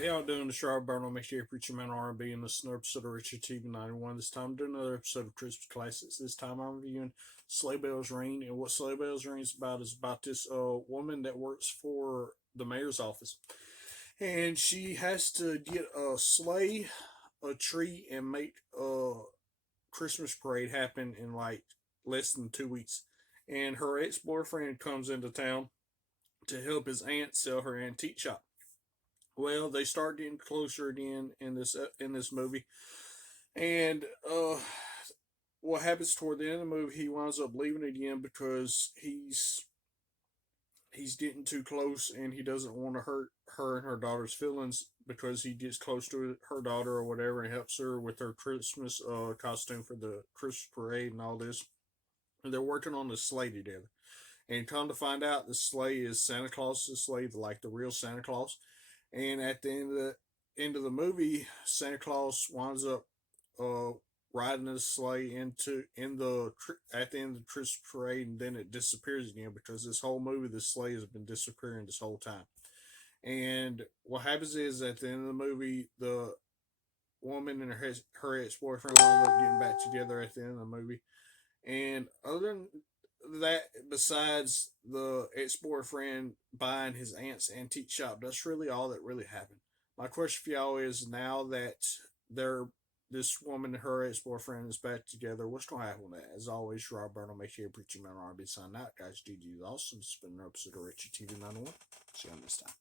How y'all doing? This is Rob Burnham, here Preacher Man R&B, and this is another episode of Richard TV 91. This time I'm doing another episode of Christmas Classics. This time I'm reviewing Sleigh Bells Ring, and what Sleigh Bells Ring is about this woman that works for the mayor's office. And she has to get a sleigh, a tree, and make a Christmas parade happen in like less than 2 weeks. And her ex-boyfriend comes into town to help his aunt sell her antique shop. Well, they start getting closer again in this movie, and what happens toward the end of the movie, he winds up leaving again because he's getting too close, and he doesn't want to hurt her and her daughter's feelings because he gets close to her daughter or whatever and helps her with her Christmas costume for the Christmas parade and all this. And they're working on the sleigh together. And come to find out, the sleigh is Santa Claus's sleigh, like the real Santa Claus. And at the end of the movie, Santa Claus winds up uh, riding his sleigh into in the at the end of the Christmas parade, and then it disappears again because this whole movie, the sleigh has been disappearing this whole time. And what happens is at the end of the movie, the woman and her ex boyfriend wind up getting back together at the end of the movie. And other than that, besides the ex boyfriend buying his aunt's antique shop, that's really all that really happened. My question for y'all is, now that they're this woman and her ex boyfriend is back together, what's gonna happen with that? As always, Rob Burnham, make sure you preach your man R&B sign out, guys. GG awesome. It's been an episode of Richie TV 91. See you on this time.